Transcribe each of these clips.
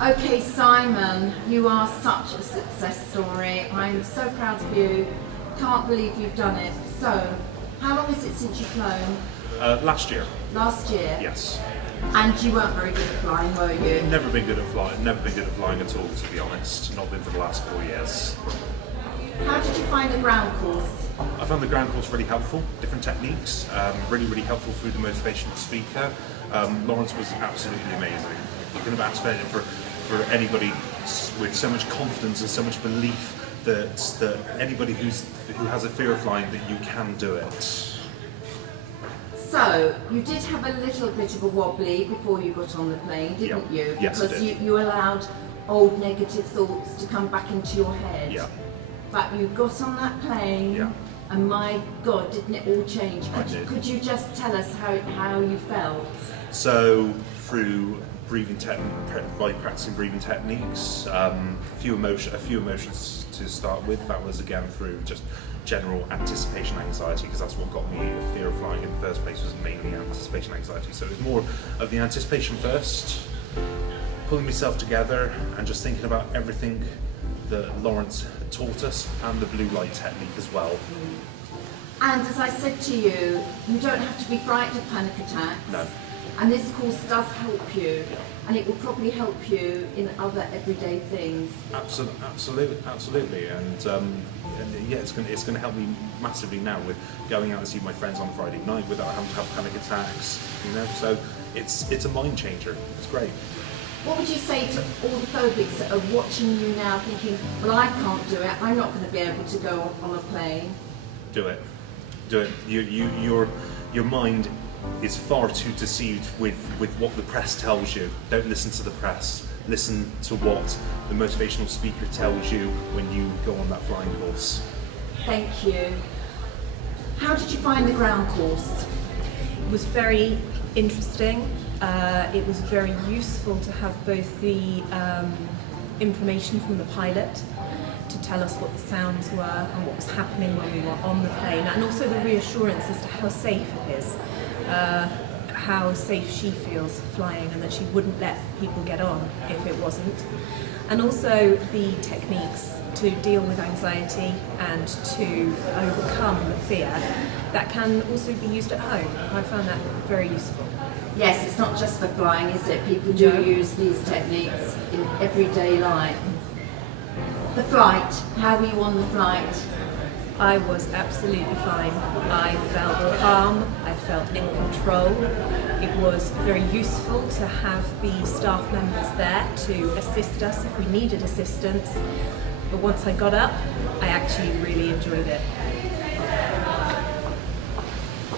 Okay, Simon, you are such a success story. I'm so proud of you. Can't believe you've done it. So, how long is it since you've flown? Last year. Last year? Yes. And you weren't very good at flying, were you? Never been good at flying. Never been good at flying at all, to be honest. Not been for the last 4 years. How did you find the ground course? I found the ground course really helpful. Different techniques. Really helpful through the motivational speaker. Lawrence was absolutely amazing. You couldn't have asked for anybody with so much confidence and so much belief that anybody who has a fear of flying, that you can do it. So, you did have a little bit of a wobbly before you got on the plane, didn't you? Yes, I because did. you allowed old negative thoughts to come back into your head. Yeah. But you got on that plane, Yeah. and my God, didn't it all change? I did. Could you just tell us how you felt? So through by practicing breathing techniques, a few emotions to start with. That was again through just general anticipation anxiety, because that's what got me a fear of flying in the first place, was mainly anticipation anxiety. So it was more of the anticipation first, pulling myself together and just thinking about everything that Lawrence had taught us, and the blue light technique as well. And as I said to you, you don't have to be frightened of panic attacks. No. And this course does help you, and it will probably help you in other everyday things. Absolutely, and yeah, it's going to help me massively now with going out and see my friends on Friday night without having to have panic attacks. So it's a mind changer. It's great. What would you say to all the phobics that are watching you now, thinking, "Well, I can't do it. I'm not going to be able to go on a plane." Do it. Your mind is far too deceived with what the press tells you. Don't listen to the press. Listen to what the motivational speaker tells you when you go on that flying course. Thank you. How did you find the ground course? It was very interesting. It was very useful to have both the information from the pilot to tell us what the sounds were and what was happening when we were on the plane, and also the reassurance as to how safe it is, how safe she feels flying, and that she wouldn't let people get on if it wasn't. And also the techniques to deal with anxiety and to overcome the fear that can also be used at home. I found that very useful. Yes, it's not just for flying, is it? People do use these techniques in everyday life. The flight, how were you on the flight? I was absolutely fine. I felt calm, I felt in control. It was very useful to have the staff members there to assist us if we needed assistance. But once I got up, I actually really enjoyed it.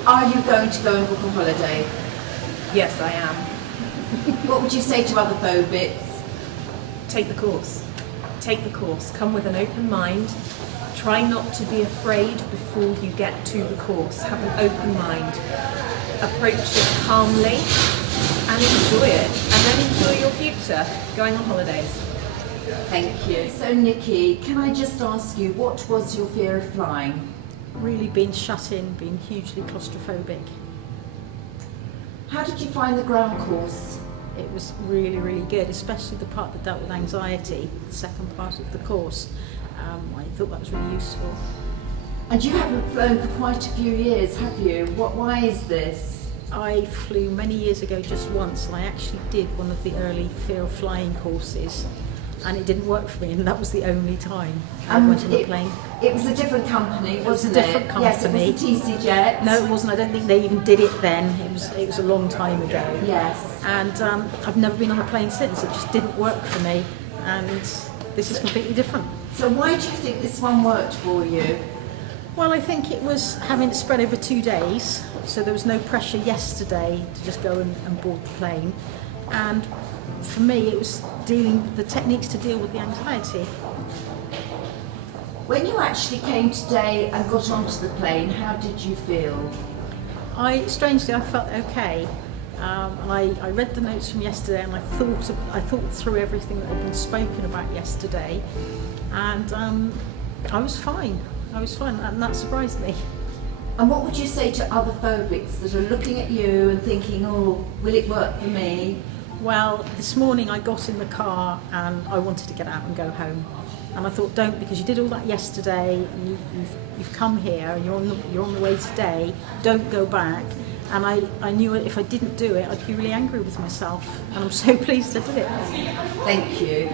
Are you going to go and book a holiday? Yes, I am. What would you say to other phobics? Take the course. Take the course. Come with an open mind. Try not to be afraid before you get to the course. Have an open mind. Approach it calmly and enjoy it. And then enjoy your future going on holidays. Thank you. So Nikki, can I just ask you, what was your fear of flying? Really being shut in, being hugely claustrophobic. How did you find the ground course? It was really good, especially the part that dealt with anxiety, the second part of the course. I thought that was really useful. And you haven't flown for quite a few years, have you? Why is this? I flew many years ago just once, and I actually did one of the early fear of flying courses, and it didn't work for me, and that was the only time I went on a plane. It was a different company, wasn't it? It was a different company. Yes, it was easyJet. No, it wasn't. I don't think they even did it then. It was a long time ago. Yes. And I've never been on a plane since. It just didn't work for me, and this is completely different. So why do you think this one worked for you? Well, I think it was having it spread over 2 days, so there was no pressure yesterday to just go and board the plane. And for me, it was the techniques to deal with the anxiety. When you actually came today and got onto the plane, how did you feel? Strangely, I felt okay. I read the notes from yesterday, and I thought through everything that had been spoken about yesterday, and I was fine, and that surprised me. And what would you say to other phobics that are looking at you and thinking, oh, will it work for me? Well, this morning I got in the car and I wanted to get out and go home. And I thought, don't, because you did all that yesterday and you've come here and you're on the way today, don't go back. And I knew if I didn't do it, I'd be really angry with myself. And I'm so pleased I did it. Thank you.